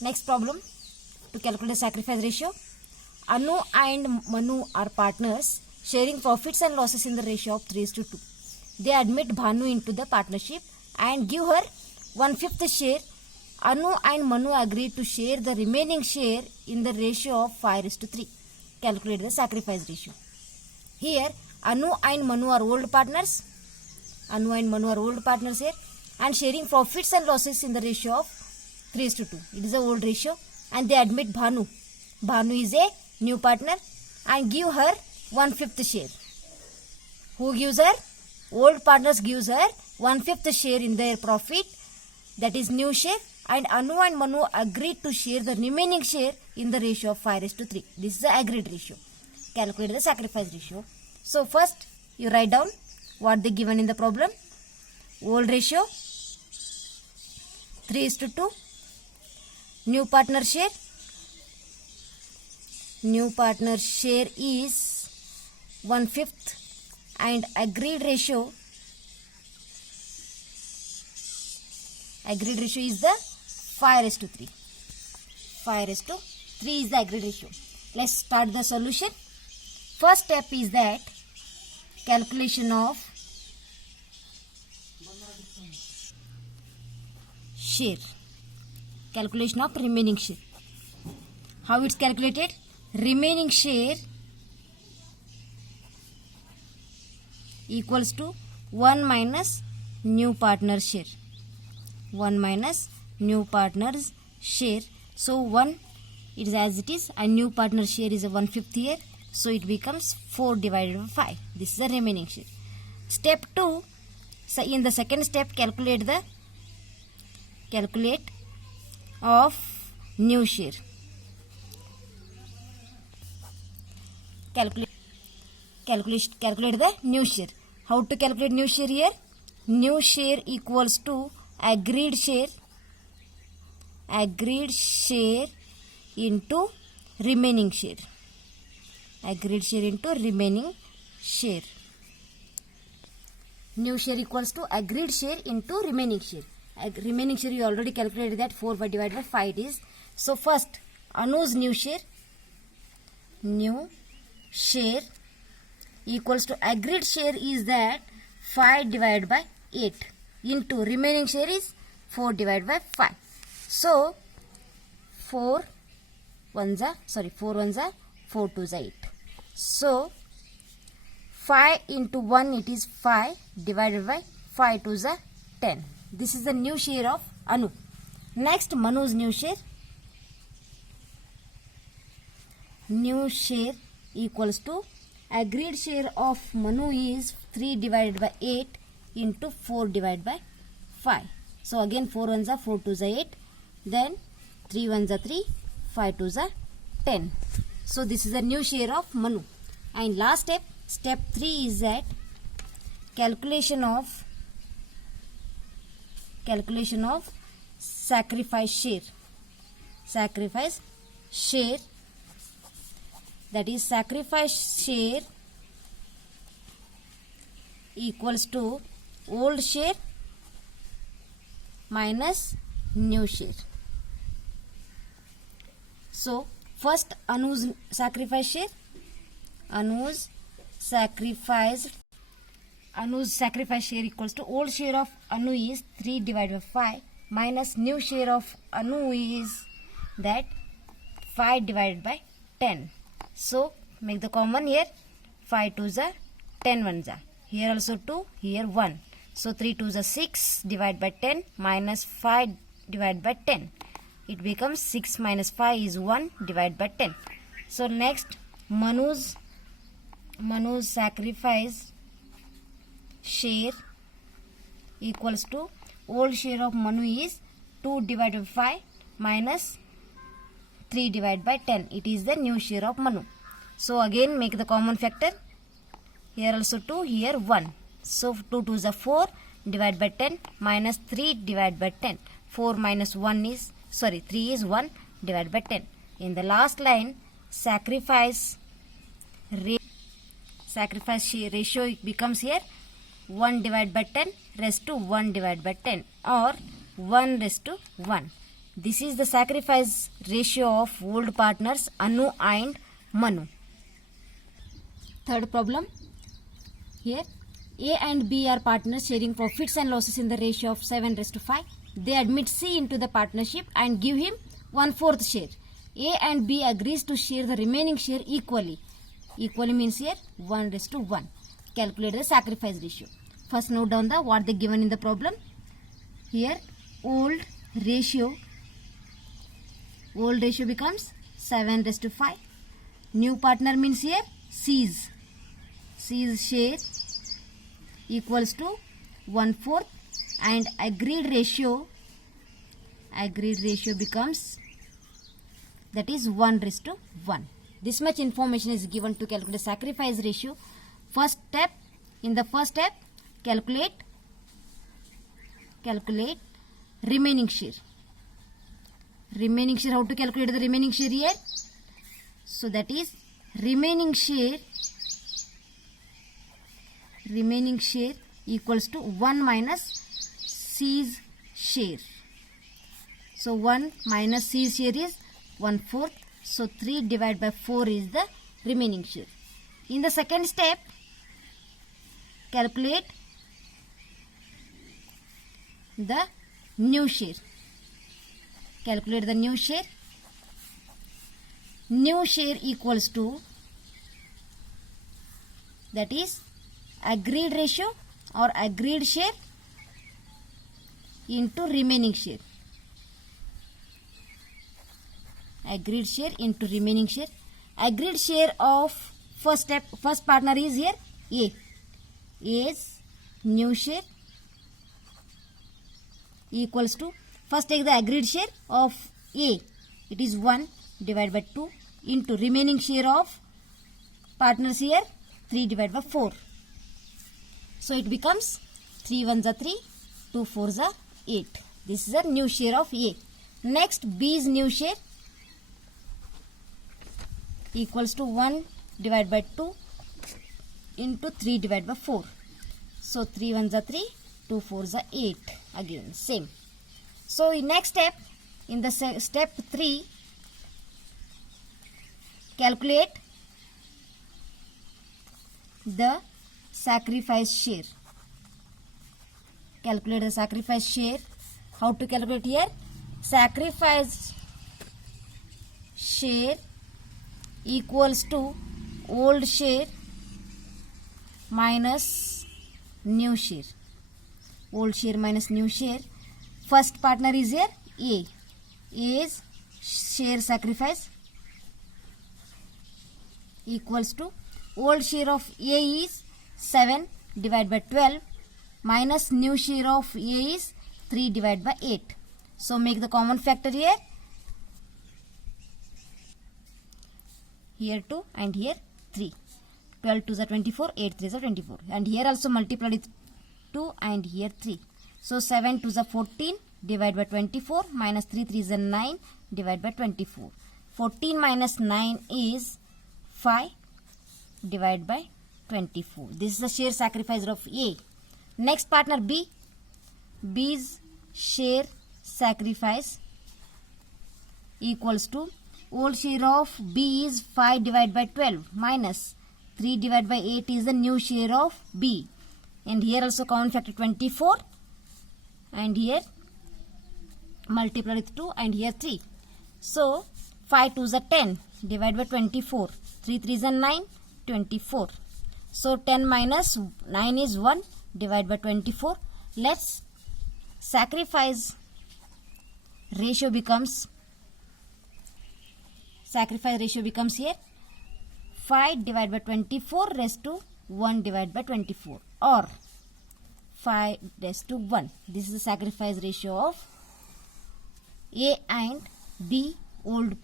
Next problem, to calculate the sacrifice ratio. Anu and Manu are partners sharing profits and losses in the ratio of 3:2. They admit Bhanu into the partnership and give her 1/5 share. Anu and Manu agree to share the remaining share in the ratio of 5:3. Calculate the sacrifice ratio. Here, Anu and Manu are old partners. Anu and Manu are old partners here and sharing profits and losses in the ratio of 3:2. It is a old ratio and they admit Bhanu. Bhanu is a new partner and give her 1/5 share. Who gives her? Old partners gives her 1/5 share in their profit, that is new share, and Anu and Manu agreed to share the remaining share in the ratio of 5:3. This is the agreed ratio. Calculate the sacrifice ratio. So first you write down what they given in the problem. Old ratio 3:2. New partner share. New partner share is 1/5 and agreed ratio is the 5:3. 5:3 is the agreed ratio. Let's start the solution. First step is that calculation of share. Calculation of remaining share. How it's calculated? Remaining share equals to 1 minus new partner share. 1 minus new partner's share. So 1 it is as it is and new partner share is a 1/5 here. So it becomes 4 divided by 5. This is the remaining share. Step 2. So in the second step calculate of new share. Calculate the new share. How to calculate new share here? New share equals to agreed share into remaining share. Agreed share into remaining share. New share equals to agreed share into remaining share. Remaining share you already calculated that 4 divided by 5 it is. So first Anu's new share equals to agreed share is that 5 divided by 8 into remaining share is 4 divided by 5. So 4 ones are 4 twos are 8. So 5 into 1 it is 5 divided by 5 twos are 10. This is the new share of Anu. Next Manu's new share. New share equals to agreed share of Manu is 3 divided by 8 into 4 divided by 5. So again 4 ones are 4 twos are 8. Then 3 ones are 3, 5 twos are 10. So this is the new share of Manu. And last step 3 is that calculation of sacrifice share. That is sacrifice share equals to old share minus new share. So first Anu's sacrifice share. Anu's sacrifice share equals to old share of Anu is 3 divided by 5 minus new share of Anu is that 5 divided by 10. So make the common here. 5 twos are 10 ones are. Here also 2, here 1. So 3 twos are 6 divided by 10 minus 5 divided by 10. It becomes 6 minus 5 is 1 divided by 10. So next Manu's sacrifice share equals to old share of Manu is 2 divided by 5 minus 3 divided by 10. It is the new share of Manu. So again make the common factor. Here also 2, here 1. So 2 twos are 4 divided by 10 minus 3 divided by 10. 4 minus 1 is 3 is 1 divided by 10. In the last line sacrifice ratio becomes here 1 divided by 10 raised to 1 divided by 10 or 1 raised to 1. This is the sacrifice ratio of old partners Anu and Manu. Third problem. Here A and B are partners sharing profits and losses in the ratio of 7:5. They admit C into the partnership and give him 1/4 share. A and B agrees to share the remaining share equally. Equally means here 1:1. Calculate the sacrifice ratio. First note down the what they given in the problem. Here old ratio becomes 7:5. New partner means here C's share equals to 1/4 and agreed ratio becomes that is 1:1. This much information is given to calculate sacrifice ratio. In the first step calculate remaining share. How to calculate the remaining share here? So that is remaining share equals to 1 minus C's share. So 1 minus C's share is 1/4. So 3 divided by 4 is the remaining share. In the second step, calculate the new share. Calculate the new share. New share equals to that is agreed ratio or agreed share into remaining share. Agreed share into remaining share. Agreed share of first partner is here A. A's new share equals to, first take the agreed share of A. It is 1 divided by 2 into remaining share of partners here 3 divided by 4. So it becomes 3 1s are 3, 2 4s are 8. This is the new share of A. Next B's new share equals to 1 divided by 2 into 3 divided by 4. So 3 1s are 3, 2 4s are 8. Again same. So in next step, in the step 3, calculate the sacrifice share. Calculate the sacrifice share. How to calculate here? Sacrifice share equals to old share minus new share. Old share minus new share. First partner is here A. A's share sacrifice equals to old share of A is 7 divided by 12 minus new share of A is 3 divided by 8. So make the common factor here. Here 2 and here 3. 12 2s are 24, 8 3s are 24. And here also multiply with 2 and here 3. So 7 2s are 14 divided by 24 minus 3 3s are 9 divided by 24. 14 minus 9 is 5 divided by 24. This is the share sacrifice of A. Next partner B. B's share sacrifice equals to old share of B is 5 divided by 12 minus 3 divided by 8 is the new share of B. And here also common factor 24 and here multiply with 2 and here 3. So 5 2s are 10 divided by 24. 3 3s are 9, 24. So 10 minus 9 is 1 divided by 24. Let's sacrifice ratio becomes here 5 divided by 24 raised to 1 divided by 24 or 5 raised to 1. This is the sacrifice ratio of A and B old